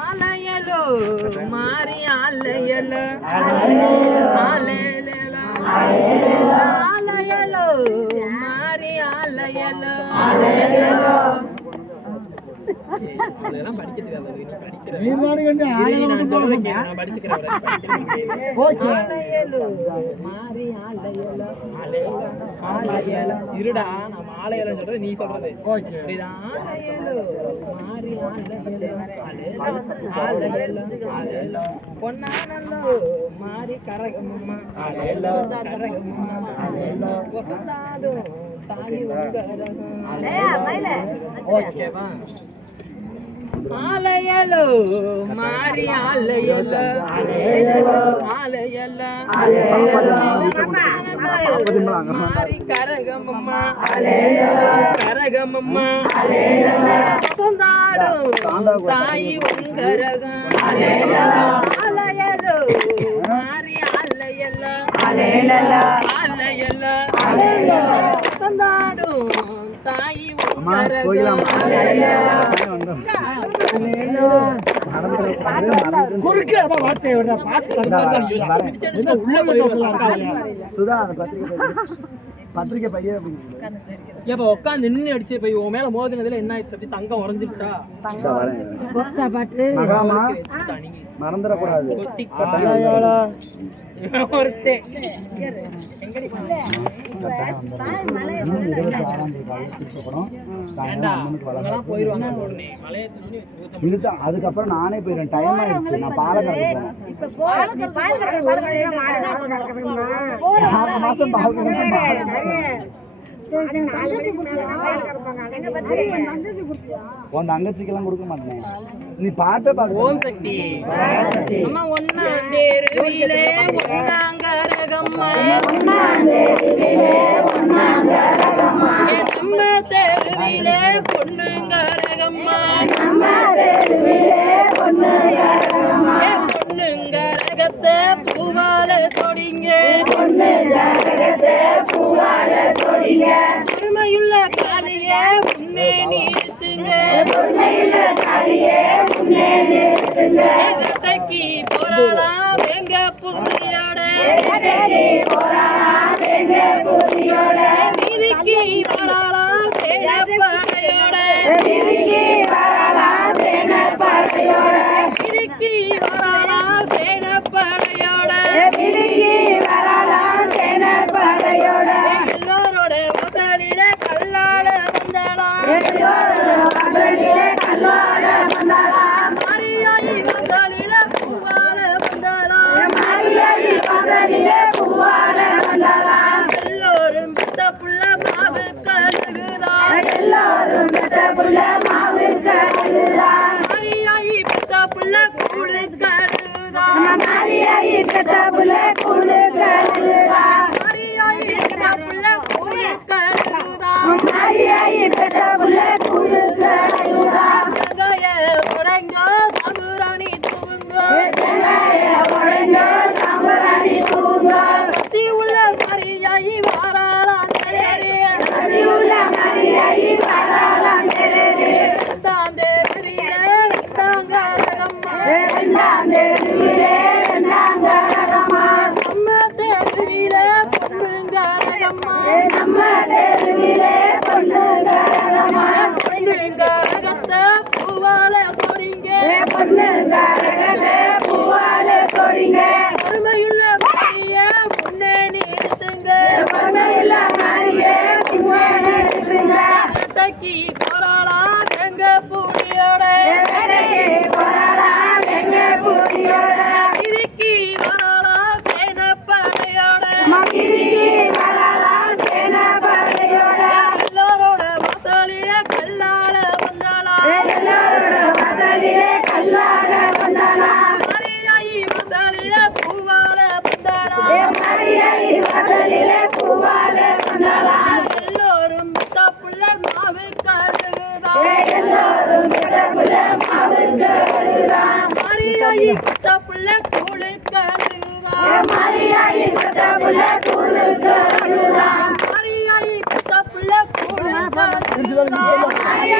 ஆலையலோ மாறி ஆலையலோ ஆலையலோ ஆலையலோ மாறி ஆலையலோ அதெல்லாம் படிக்கிறதுக்கு இருடா நம்ம ஆலையலம் சொல்றது நீ சொல்றது பொன்னானல்லோ மாறி கரகம்மா வசந்தாடும் தாயி ஓகேவா ஆலையலோ மாறி ஆலையலோ ஆலையலோ மாறி கரகமம்மா கரகமம்மா வசந்தாடும் தாயி உங்கரகம் ஆலையலோ மாறி ஆலையலோ ஆலையலோ வசந்தாடும் தாயி உங்கரகம் பத்திரிக்கை பையன் உட்காந்து நின்று அடிச்சு போய் உன் மேல மோதினதுல என்ன ஆயிடுச்சு? தங்கம் உறைஞ்சிருச்சா? மறந்துடக்கூடாது. அதுக்கப்புறம் நானே போயிடுறேன். டைம் ஆயிடுச்சு. நான் பாலக்காடு மாசம் உன் தங்கச்சிக்கெல்லாம் கொடுக்க மாட்டேன். நீ பாட்ட பாடு. ஓம் சக்தி அம்மா ஒன்னாம் தேருவிலே ஒன்னாங்கரகம்மா நம்ம தேருவிலே பொண்ணுங்கரகம்மா பொண்ணுங்கரகத்தை பூவால சொடிங்க பெருமையுள்ள காலியே முன்னே நிறுத்துங்க வேட்டைக்கு போறாளா வெங்க புரியோட நீதிக்கு வராளா சேனப்படையோட நீதிக்கு வராளா சேனப்படையோட எல்லோரோட வசலில கல்லால வந்தாளா மாரியாயி வசலில பூவால வந்தாளா எல்லோரும் பெத்த புள்ள மாவு கழுகுதா மாரியாயி பெத்த புள்ள கூழு கழுகுதா மாரியாயி பெத்த புள்ள கூழு கழுகுதா சங்காய உடங்கோ சாம்புராணி தூங்கோ பத்தி உள்ள மரியாயி வாராளாம் ரெண்டாம் தேதியிலே ரெண்டாங்கரகம்மா நம்ம தேதியிலே பொண்ணுங்கரகம்மா பொண்ணுங்கரகத்தை பூவால கொடிங்க பொறுமையுள்ள மரியே முன்னே நிறுத்துங்க வேட்டைக்கு போறாளா எங்க பூடியோட இதுக்கு வராளா சேனப்படையோட எல்லாரோட வசலில கல்லால வந்தாளா மரியாயி வசலில பூவால வந்தாளா எல்லோரும் தப்புள்ள மாவு கழுகுதா மரியாயி தப்புள்ள கூழு கழுகுதா மரியாயி தப்புள்ள கூழு கழுகுதா சங்காய